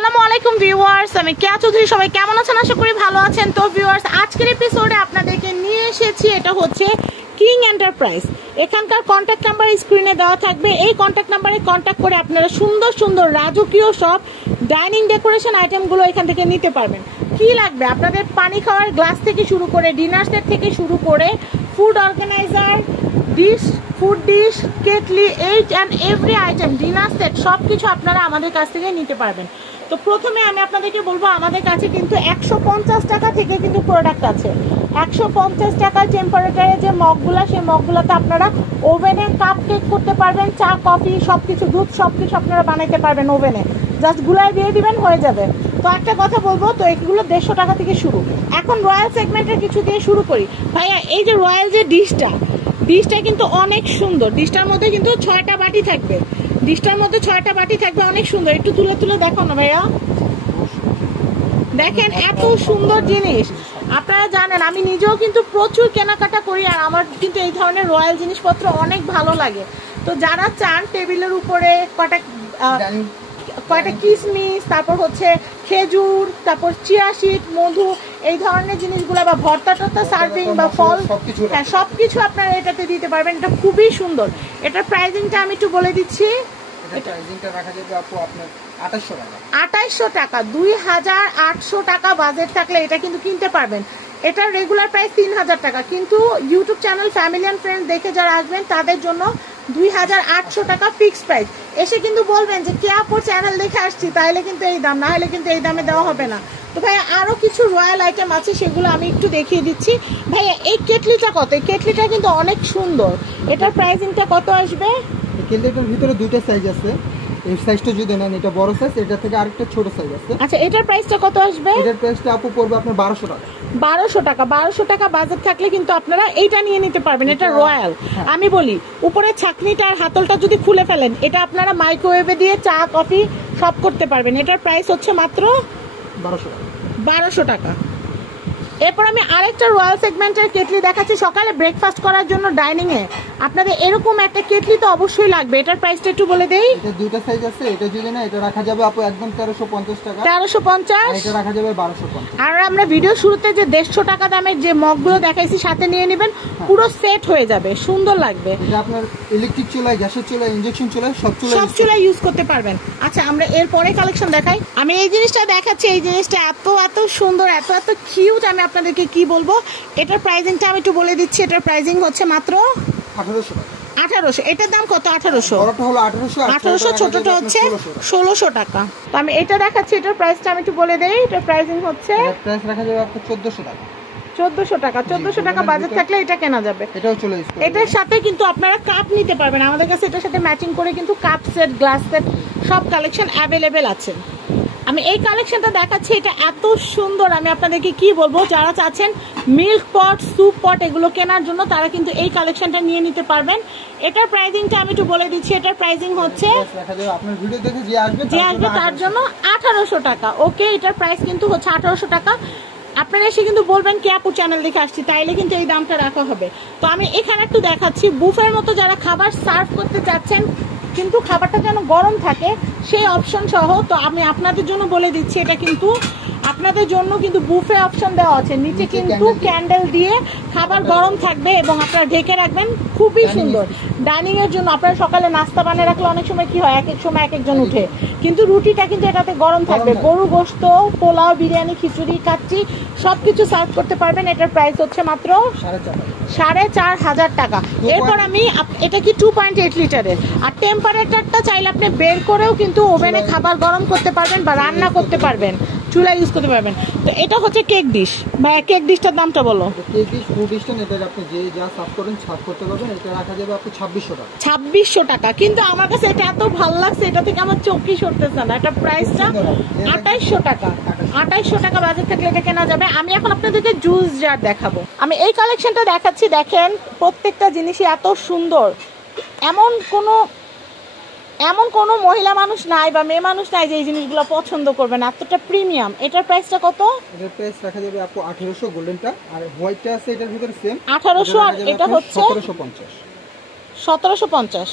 আসসালামু আলাইকুম ভিউয়ার্স, আমি কেয়া চৌধুরী। সবাই কেমন আছেন? আশা করি ভালো আছেন। তো ভিউয়ার্স, আজকের এপিসোডে আপনাদেরকে নিয়ে এসেছি, এটা হচ্ছে কিং এন্টারপ্রাইজ। এখানকার কন্ট্যাক্ট নাম্বার স্ক্রিনে দেওয়া থাকবে। এই কন্ট্যাক্ট নাম্বারে কন্ট্যাক্ট করে আপনারা সুন্দর সুন্দর রাজকীয় সব ডাইনিং ডেকোরেশন আইটেমগুলো এখান থেকে নিতে পারবেন। কি লাগবে আপনাদের? পানি খাওয়ার গ্লাস থেকে শুরু করে ডিনার সেট থেকে শুরু করে food organizer, dish, food dish, কেটলি, each and every item, dinner set সব কিছু আপনারা আমাদের কাছ থেকে নিতে পারবেন। তো প্রথমে আমি আপনাদেরকে বলবো, আমাদের কাছে কিন্তু 150 টাকা থেকে কিন্তু প্রোডাক্ট আছে। 150 টাকার টেম্পারেচারে যে মগগুলো, সেই মগগুলোতে আপনারা ওভেনে কাপ কেক করতে পারবেন, চা, কফি, সব কিছু, দুধ, সব কিছু আপনারা বানাইতে পারবেন ওভেনে। জাস্ট গুলায় দিয়ে দিবেন, হয়ে যাবে। তো একটা কথা বলবো, তো এগুলো 150 টাকা থেকে শুরু। এখন রয়্যাল সেগমেন্টের কিছু দিয়ে শুরু করি। ভাইয়া, এই যে রয়্যাল যে ডিশটা কিন্তু অনেক সুন্দর। ডিশটার মধ্যে কিন্তু 6টা বাটি থাকবে। ডিশটার মধ্যে 6টা বাটি থাকবে, অনেক সুন্দর। একটু তুলে তুলে দেখো না ভাইয়া, দেখেন এত সুন্দর জিনিস। আপনারা জানেন আমি নিজেও কিন্তু প্রচুর কেনাকাটা করি, আর আমার কিন্তু এই ধরনের রয়্যাল জিনিসপত্র অনেক ভালো লাগে। তো যারা চান টেবিলের উপরে কয়টা কিশমিশ, তারপর হচ্ছে খেজুর, তারপর চিয়া সিড, মধু, এই ধরনের জিনিসগুলো, বা ভর্তা টর্তা সার্ভিং বা ফল, হ্যাঁ সবকিছু আপনারা এটাতে দিতে পারবেন। এটা খুবই সুন্দর। এটার প্রাইসিংটা আমি একটু বলে দিচ্ছি। আঠাইশশো টাকা, 2800 টাকা বাজেট থাকলে এটা কিন্তু কিনতে পারবেন। এটার রেগুলার প্রাইস 3000 টাকা, কিন্তু YouTube channel family and friends দেখে যারা আসবেন তাদের জন্য 2800 টাকা ফিক্সড প্রাইস। এসে কিন্তু বলবেন যে কে আপু চ্যানেল দেখে আসছি, তাহলে কিন্তু এই দাম, না হলে কিন্তু এই দামে দেওয়া হবে না। তো ভাইয়া আরো কিছু রয়্যাল আইটেম আছে, সেগুলো আমি একটু দেখিয়ে দিচ্ছি। ভাইয়া এই কেটলিটা কত? এই কেটলিটা কিন্তু অনেক সুন্দর। এটার প্রাইসিংটা কত আসবে? কেটলিটার ভিতরে দুটো সাইজ আছে। এই সাইজটা যদি নেন, এটা বড় সাইজ, এটা থেকে আরেকটা ছোট সাইজ আছে। আচ্ছা, এটার প্রাইসটা কত আসবে? এটার প্রাইসটা আপু পড়বে আপনার 1200 টাকা। 1200 টাকা বাজেট থাকলে কিন্তু আপনারা এইটা নিয়ে নিতে পারবেন। এটা রয়্যাল। আমি বলি, উপরে ছাকনিটা আর হাতলটা যদি খুলে ফেলেন, এটা আপনারা মাইক্রোওয়েভে দিয়ে চা, কফি সব করতে পারবেন। এটার প্রাইস হচ্ছে মাত্র 1200 টাকা। এরপর আমি আরেকটা রয়্যাল সেগমেন্টের কেটলি দেখাচ্ছি। সকালে ব্রেকফাস্ট করার জন্য ডাইনিং এ আপনাদের এরকম একটা কেটলি তো অবশ্যই লাগবে। এটার প্রাইসটা একটু বলে দেই। এটা দুটো সাইজ আছে। এটা যদি না, এটা রাখা যাবে আপু একদম 1350 টাকা। 1350। এটা রাখা যাবে 1250। আর আমরা ভিডিও শুরুতে যে 150 টাকা দামের যে মগগুলো দেখাইছি, সাথে নিয়ে নেবেন, পুরো সেট হয়ে যাবে, সুন্দর লাগবে। এটা আপনার ইলেকট্রিক চুলায়, গ্যাসের চুলায়, ইনজেকশন চুলায়, সব চুলায় ইউজ করতে পারবেন। আচ্ছা, আমরা এরপরে কালেকশন দেখাই। আমি এই জিনিসটা দেখাচ্ছি। এই জিনিসটা এত সুন্দর, এত কিউট, আমি আপনাদেরকে কি বলবো। এটার প্রাইসিংটা আমি একটু বলে দিচ্ছি। এটার প্রাইসিং হচ্ছে মাত্র 1800 টাকা। 1800। এটার দাম কত? 1800। বড়টা হলো 1800, ছোটটা হচ্ছে 1600 টাকা। তো আমি এটা দেখাচ্ছি। এটার প্রাইসটা আমি একটু বলে দেই। এটার প্রাইসিং হচ্ছে, প্রাইস রাখা যাবে আপনার 1400 টাকা। 1400 টাকা বাজেট থাকলে এটা কেনা যাবে। এটাও চলে আসবে। এটার সাথে কিন্তু আপনারা কাপ নিতে পারবেন। আমাদের কাছে এটার সাথে ম্যাচিং করে কিন্তু কাপ সেট, গ্লাস সেট সব কালেকশন অ্যাভেলেবেল আছে। আমি এই কালেকশনটা দেখাচ্ছি, এটা এত সুন্দর, আমি আপনাদেরকে কি বলবো। যারা চাচ্ছেন মিল্ক পট, স্যুপ পট এগুলো কেনার জন্য, তারা কিন্তু এই কালেকশনটা নিয়ে নিতে পারবেন। এটার প্রাইসিংটা আমি একটু বলে দিচ্ছি। এটার প্রাইসিং হচ্ছে, আপনার ভিডিও দেখে যে আসবে তার জন্য 1800 টাকা। ওকে, এটার প্রাইস কিন্তু হচ্ছে 1800 টাকা। আপনারা এসে কিন্তু বলবেন কে আপু চ্যানেল দেখে আসছি, তাইলে কিন্তু এই দামটা রাখা হবে। তো আমি এখানে একটু দেখাচ্ছি বুফের মতো যারা খাবার সার্ভ করতে চাচ্ছেন, কিন্তু খাবারটা যেন গরম থাকে, সেই অপশন সহ। তো আমি আপনাদের জন্য বলে দিচ্ছি, এটা কিন্তু আপনাদের জন্য কিন্তু বুফে অপশন দেওয়া আছে। নিচে কিন্তু ক্যান্ডেল দিয়ে খাবার গরম থাকবে এবং আপনারা ঢেকে রাখবেন। খুবই সুন্দর ডাইনিং এর জন্য। আপনারা সকালে নাস্তা বানিয়ে রাখলে অনেক সময় কি হয়, এক এক সময় এক একজন উঠে, কিন্তু রুটিটা কিন্তু এটাতে গরম থাকবে। গরু গোশত, পোলাও, বিরিয়ানি, খিচুড়ি, কাচ্চি সবকিছু সার্ভ করতে পারবেন। এটার প্রাইস হচ্ছে মাত্র 4500 টাকা। এরপর আমি, এটা কি 2.8 লিটারের, আর টেম্পারেচারটা চাইলে আপনি বের করেও কিন্তু ওভেনে খাবার গরম করতে পারবেন বা রান্না করতে পারবেন, চুলা ইউজ করতে পারবেন। তো এটা হচ্ছে কেক ডিশ। ভাই কেক ডিশটার দামটা বলো। কেক ডিশ, ফুড ডিশটা এটা আপনি যে যা সার্ভ করেন সার্ভ করতে পারবেন। এটা রাখা যাবে আপনি 2600 টাকা। 2600 টাকা। কিন্তু আমার কাছে এটা এত ভালো লাগছে, এটা থেকে আমার চোখই সরতেছে না। এটা প্রাইসটা 2800 টাকা। 2800 টাকা বাজেট থাকলে এটা কেনা যাবে। আমি এখন আপনাদেরকে জুস জার দেখাবো। আমি এই কালেকশনটা দেখাচ্ছি। দেখেন প্রত্যেকটা জিনিসই এত সুন্দর। এমন কোনো মহিলা মানুষ নাই বা মেয়ে মানুষ নাই যে এই জিনিসগুলো পছন্দ করবে না, এতটা প্রিমিয়াম। এটার প্রাইসটা কত? এটার প্রাইস রাখা যাবে আপু 1800 গোল্ডেনটা, আর হোয়াইটটা আছে এটার ভিতরে সেম 1800, আর এটা হচ্ছে 1750। 1750।